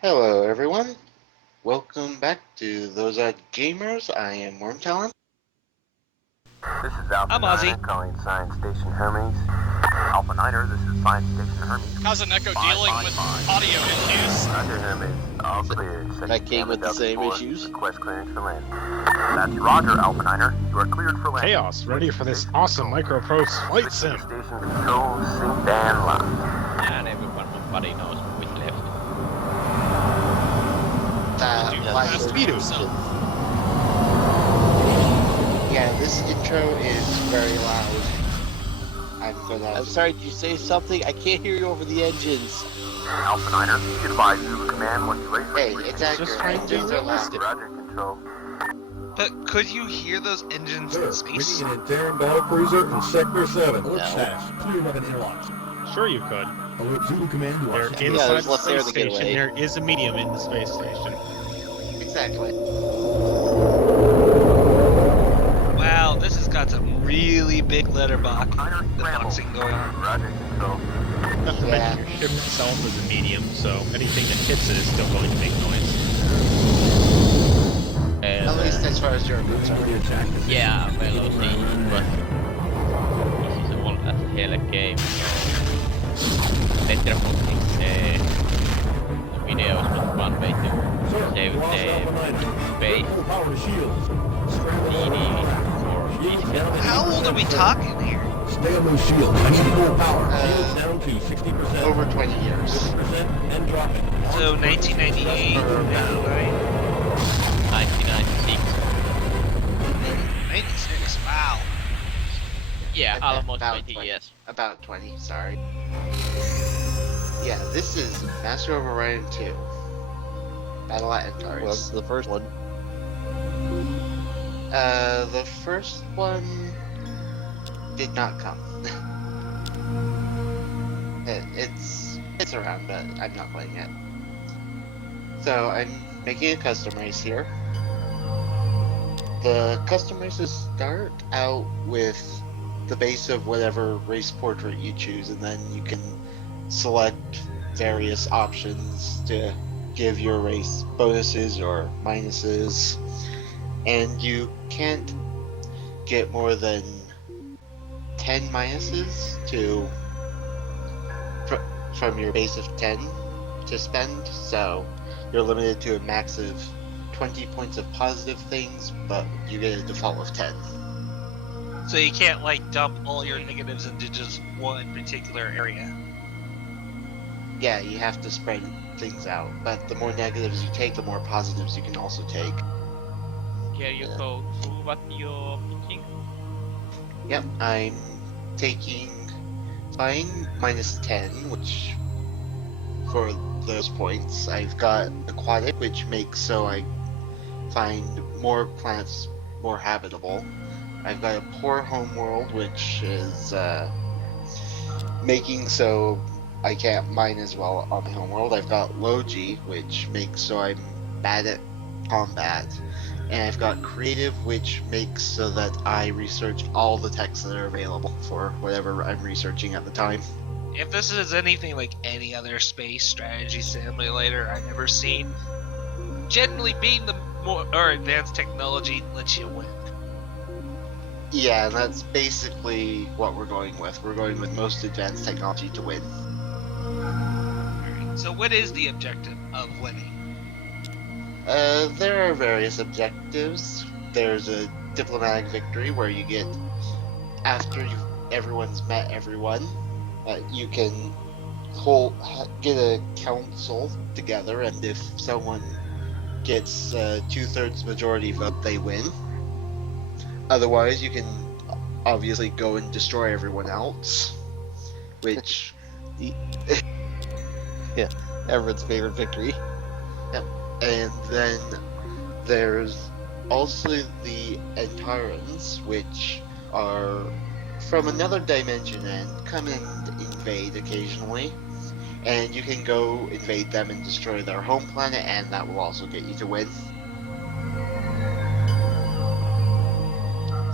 Hello, everyone. Welcome back to Those Odd Gamers. I am Wormtalon. This is Alpha I'm Ozzy. Niner calling Science Station Hermes. Alpha Niner, this is Science Station Hermes. How's an Echo dealing with audio issues? Roger Hermes, all cleared. That came with the same issues. Request clearance for landing. That's Roger, Alpha Niner. You are cleared for landing. Chaos, ready for this awesome micro-pro flight sim. Station control, synced and locked. And everybody knows we left. Yeah, this intro is very loud. I'm sorry, did you say something? I can't hear you over the engines. Alpha Niner, you advise you command when you're ready for Hey, it's accurate. Just trying to be Engines are loud. realistic. Roger, control. But could you hear those engines in space? Waiting in Antares battlecruiser in Sector 7. Alert No. status. Clear weapon interlocks. Sure you could. Alert Zulu Command to They're our Yeah, inside there's the less air space to get station. away. There is a medium in the space station. Exactly. Wow, this has got some really big letterbox Niner, boxing going on. Roger, control. Not to Yeah. mention your ship itself is a medium, so anything that hits it is still going to make noise. And, At least as far as you're concerned. the attack. yeah, well, we'll see, but this is all as hell game. Better putting the videos was one way to Sir, save lost the Alpha 9. space Full power to shields. Scramble CD all for Shields each down to How old are we 80%. talking here? Stay on those shields. I need full power. Shields down to 60%. Over 20 years. 50% and dropping. So 1998, 99, 1996. 96. Wow. Yeah, almost About 20 years. About 20, sorry. Yeah, this is Master of Orion 2. Battle at Antares. Was the first one. The first one did not come. It's around, but I'm not playing it. So I'm making a custom race here. The custom races start out with the base of whatever race portrait you choose, and then you can select various options to give your race bonuses or minuses. And you can't get more than 10 minuses from your base of 10 to spend, so you're limited to a max of 20 points of positive things, but you get a default of 10. So you can't like dump all your negatives into just one particular area. Yeah, you have to spread things out, but the more negatives you take, the more positives you can also take. Here you go. So what you're picking? Yep, I'm taking flying minus 10, which for those points, I've got aquatic, which makes so I find more planets more habitable. I've got a poor homeworld, which is making so I can't mine as well on my homeworld. I've got low G, which makes so I'm bad at combat. And I've got creative, which makes so that I research all the texts that are available for whatever I'm researching at the time. If this is anything like any other space strategy simulator I've ever seen, generally being the more or advanced technology lets you win. Yeah, and that's basically what we're going with. We're going with most advanced technology to win. Alright, so what is the objective of winning? There are various objectives. There's a diplomatic victory where you get, after everyone's met everyone, you can get a council together, and if someone gets 2/3 majority vote, they win. Otherwise, you can obviously go and destroy everyone else, which Yeah, everyone's favorite victory. And then there's also the Antares, which are from another dimension and come and invade occasionally. And you can go invade them and destroy their home planet, and that will also get you to win.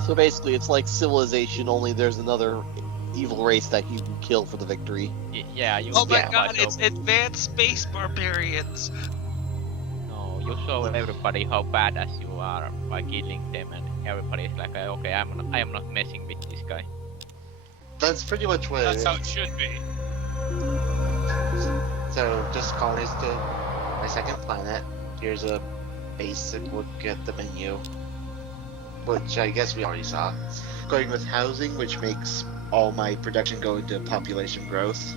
So basically, it's like Civilization, only there's another evil race that you can kill for the victory. Yeah, you Oh my Yeah. god, it's advanced space barbarians! No, you show everybody how badass you are by killing them, and everybody's like, okay, I am not messing with this guy. That's pretty much what That's it how is. it should be. So just colonize to my second planet. Here's a basic look at the menu, which I guess we already saw. Going with housing, which makes all my production go into population growth.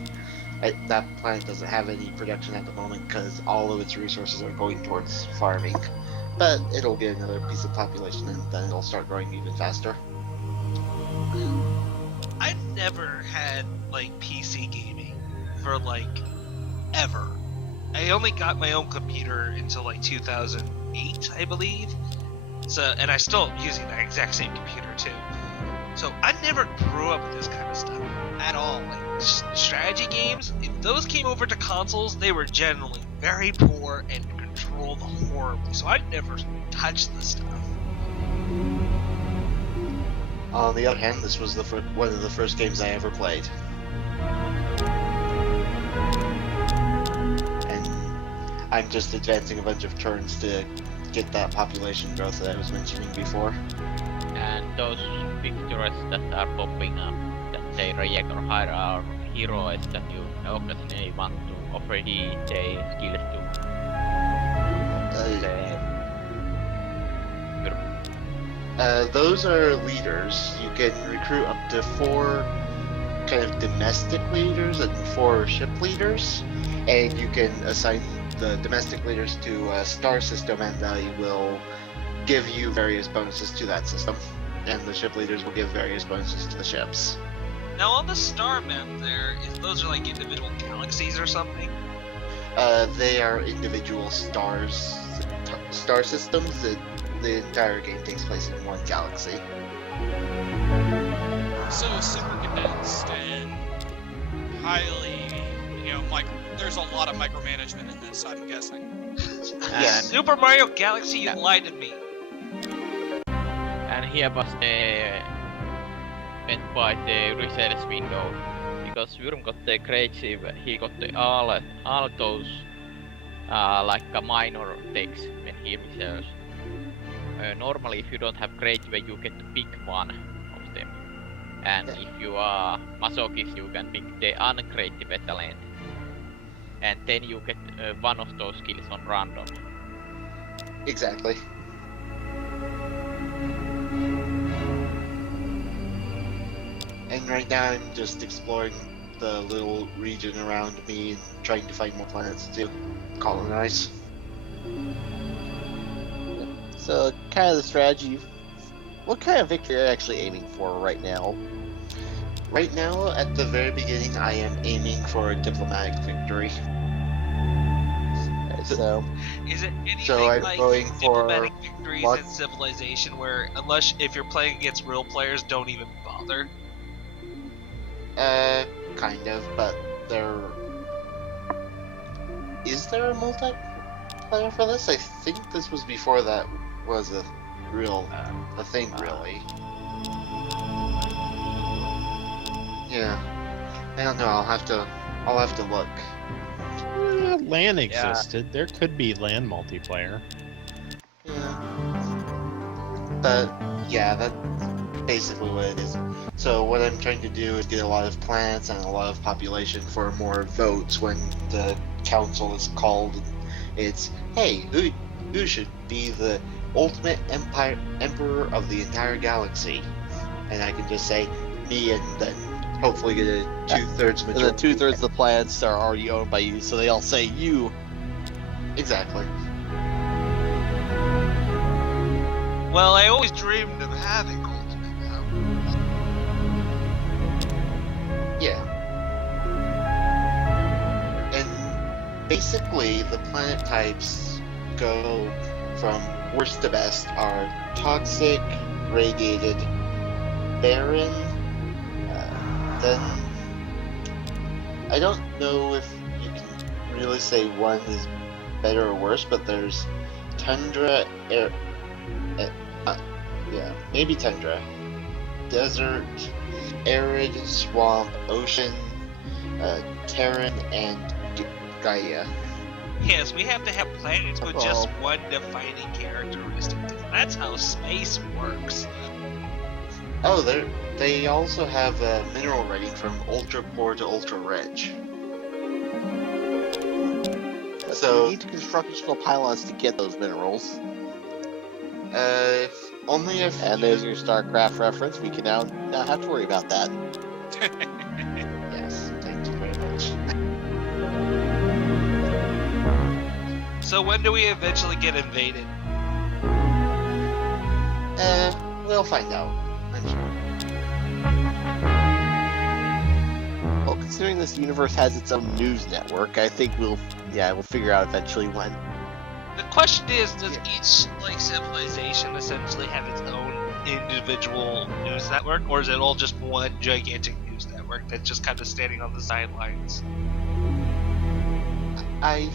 That planet doesn't have any production at the moment because all of its resources are going towards farming. But it'll get another piece of population and then it'll start growing even faster. I never had like PC gaming for like ever. I only got my own computer until like 2008, I believe. So, and I still using that exact same computer too. So I never grew up with this kind of stuff at all. Like strategy games, if those came over to consoles, they were generally very poor and controlled horribly. So I never touched this stuff. On the other hand, this was one of the first games I ever played. And I'm just advancing a bunch of turns to get that population growth that I was mentioning before. And those pictures that are popping up that say react or hire our heroes that you occasionally want to offer their skills to. Those are leaders. You can recruit up to 4 kind of domestic leaders and 4 ship leaders, and you can assign the domestic leaders to a star system, and they will give you various bonuses to that system, and the ship leaders will give various bonuses to the ships. Now on the star map there, those are like individual galaxies or something? They are individual star systems. The entire game takes place in one galaxy. So super condensed and highly, there's a lot of micromanagement in this, I'm guessing. Yeah. Super Mario Galaxy, you lied to me. And here was the went by the resales window, because Wyrm got the creative, he got the all those like a minor text when he resells. Normally, if you don't have creative, you get to pick one of them. And if you are masochist, you can pick the uncreative talent. And then you get one of those skills on random. Exactly. And right now I'm just exploring the little region around me and trying to find more planets to colonize. So, kind of the strategy. What kind of victory are you actually aiming for right now? Right now, at the very beginning, I am aiming for a diplomatic victory. Okay, so, Is it anything So I'm like going for diplomatic victories what? in Civilization where, if you're playing against real players, don't even bother? Kind of, but is there a multiplayer for this? I think this was before that was a thing, really. Yeah, I don't know. I'll have to look. LAN existed. There could be LAN multiplayer. Yeah, but yeah, that's basically what it is. So what I'm trying to do is get a lot of planets and a lot of population for more votes when the council is called. It's, hey, who should be the ultimate emperor of the entire galaxy? And I can just say me, and then hopefully get a 2/3 and majority. then 2/3 of the planets are already owned by you, so they all say you. Exactly. Well, I always dreamed of having ultimate power. Yeah. And basically, the planet types go from worst to best are toxic, radiated, barren, then I don't know if you can really say one is better or worse, but there's tundra, yeah, maybe tundra. desert, arid, swamp, ocean, Terran, and Gaia. Yes, we have to have planets with just one defining characteristic. That's how space works. Oh, they also have a mineral rating from ultra poor to ultra rich. So you need to construct additional pylons to get those minerals. Only if. And there's your StarCraft reference. We can now not have to worry about that. Yes, thank you very much. So when do we eventually get invaded? We'll find out. I'm sure. Well, considering this universe has its own news network, I think we'll figure out eventually when. The question is, does each civilization essentially have its own individual news network, or is it all just one gigantic news network that's just kind of standing on the sidelines? I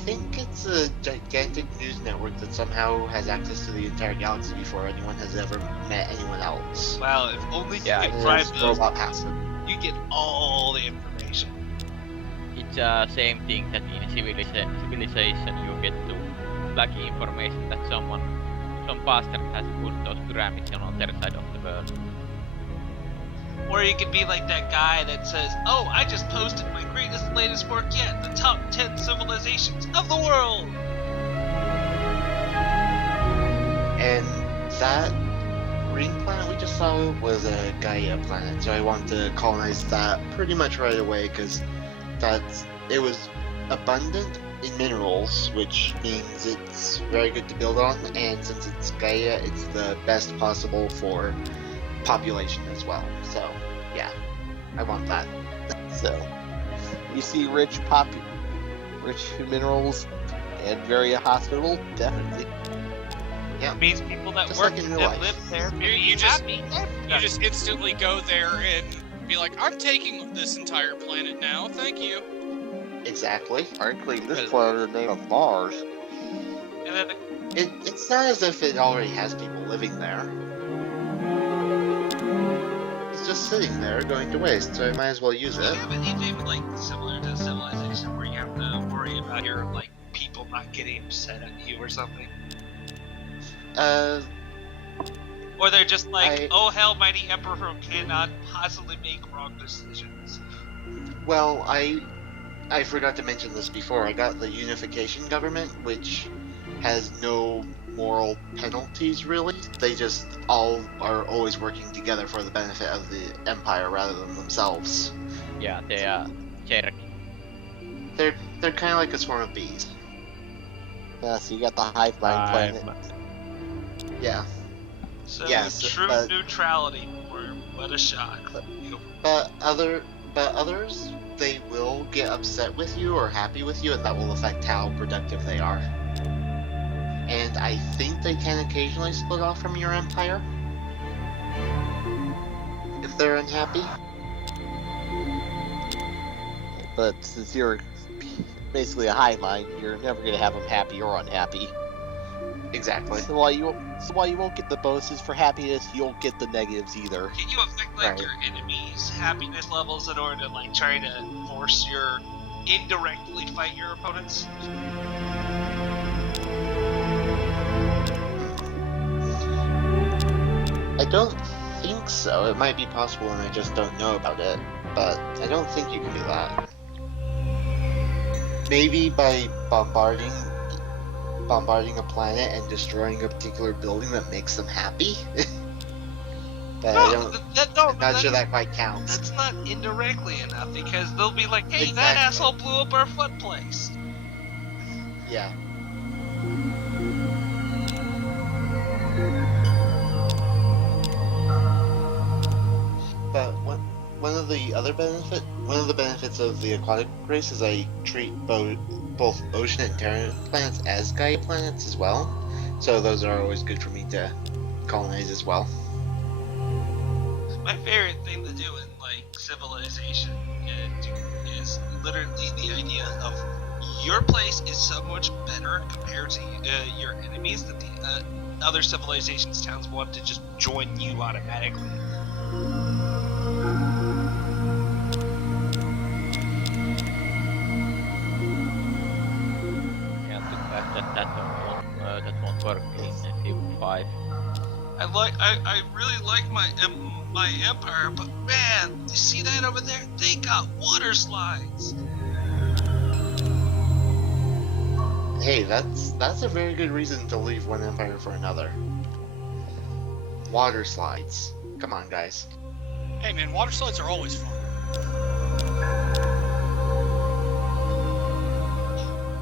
think it's a gigantic news network that somehow has access to the entire galaxy before anyone has ever met anyone else. Wow, if only you Yeah, could bribe It's those, robot passive. you get all the information. It's same thing that in civilization you get to lucky information that some bastard has put those pyramids on the other side of the world. Or you could be like that guy that says, "Oh, I just posted my latest work yet, the top 10 civilizations of the world." And that green planet we just saw was a Gaia planet, so I want to colonize that pretty much right away because it was abundant in minerals, which means it's very good to build on, and since it's Gaia, it's the best possible for population as well. So, yeah, I want that. So, you see rich minerals and very hospitable? Definitely. Yeah, It means people that Just work like in and real life. live there You just- happy. You just instantly go there and be like, I'm taking this entire planet now, thank you. exactly. Frankly, this planet is named Mars. And then It's not as if it already has people living there. It's just sitting there going to waste, so I might as well use you it. have anything similar to civilization where you have to worry about your people not getting upset at you or something. Or they're just oh hell, mighty emperor cannot possibly make wrong decisions. Well, I forgot to mention this before. I got the unification government, which has no moral penalties really. They just all are always working together for the benefit of the empire rather than themselves. Yeah, they are jerk. They're kind of like a swarm of bees. So you got the hive mind planet. Yeah, So Yes, true but- neutrality, or what a shock. but others, they will get upset with you or happy with you, and that will affect how productive they are. And I think they can occasionally split off from your empire if they're unhappy. But since you're basically a hive mind, you're never going to have them happy or unhappy. Exactly. So while you won't get the bonuses for happiness, you won't get the negatives either. Can you affect Right. your enemies' happiness levels in order to try to force your indirectly fight your opponents? I don't think so. It might be possible and I just don't know about it, but I don't think you can do that. Maybe by bombarding a planet and destroying a particular building that makes them happy. But I'm not sure that quite counts. That's not indirectly enough because they'll be like, "Hey, that Exactly. asshole blew up our flood place." Yeah. But one of the benefits of the aquatic race is I treat both ocean and Terran planets as Gaia planets as well. So those are always good for me to colonize as well. My favorite thing to do in civilization is literally the idea of your place is so much better compared to your enemies that other civilizations' towns want to just join you automatically. Yeah, too bad that won't work in Civ 5. I really like my empire, but man, you see that over there? They got water slides. Hey, that's a very good reason to leave one empire for another. Water slides. Come on, guys. Hey man, water slides are always fun.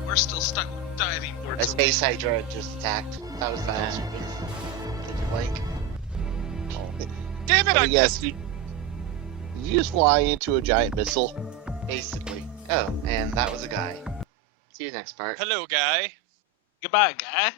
We're still stuck diving A towards space hydra just attacked. That was fast. Did you blink? Damn it! I Yes, missed. you just fly into a giant missile. Basically. Oh, and that was a guy. See you next part. Hello, guy. Goodbye, guy.